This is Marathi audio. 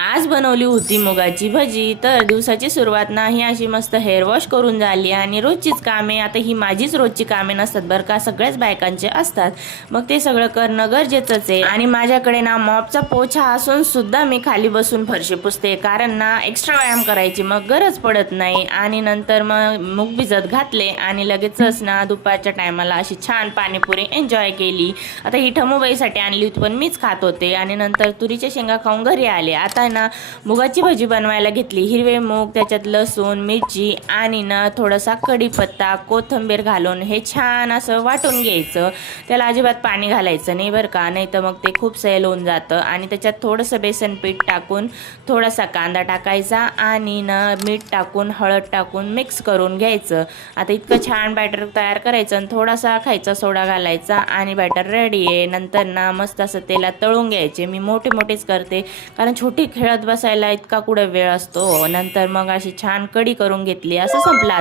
आज बनवली होती मुगाची भजी। तर दिवसाची सुरुवात नाही अशी मस्त हेअर वॉश करून झाली आणि रोजचीच कामे, आता ही माझीच रोजची कामे नसतात बरं का, सगळ्याच बायकांचे असतात, मग ते सगळं करणं गरजेचंच आहे। आणि माझ्याकडे ना मॉपचा पोछा असून सुद्धा मी खाली बसून फरशी पुसते, कारण ना एक्स्ट्रा व्यायाम करायची मग गरज पडत नाही। आणि नंतर मग मूग भिजत घातले आणि लगेचच ना दुपारच्या टायमाला अशी छान पाणीपुरी एन्जॉय केली। आता ही ठमूबाईसाठी आणली होती पण मीच खात होते आणि नंतर तुरीच्या शेंगा खाऊन घरी आले। आता ना मुगाची भजी बनवायला घेतली। हिरवे मूग, त्याच्यात लसूण, मिरची आणि ना थोडासा कढीपत्ता, कोथिंबीर घालून हे छान असं वाटून घ्यायचं। त्याला अजिबात पाणी घालायचं नाही बरं का, नाही तर मग ते खूप सैल होऊन जातं। आणि त्याच्यात थोडंसं बेसन पीठ टाकून थोडासा कांदा टाकायचा आणि ना मीठ टाकून हळद टाकून मिक्स करून घ्यायचं। आता इतकं छान बॅटर तयार करायचं आणि थोडासा खायचा सोडा घालायचा आणि बॅटर रेडी आहे। नंतर ना मस्त असं तेलात तळून घ्यायचे। मी मोठे मोठेच करते कारण छोटी खेळत बसायला इतका कुठे वेळ असतो। नंतर मग अशी छान कढी करून घेतली। असं संपला।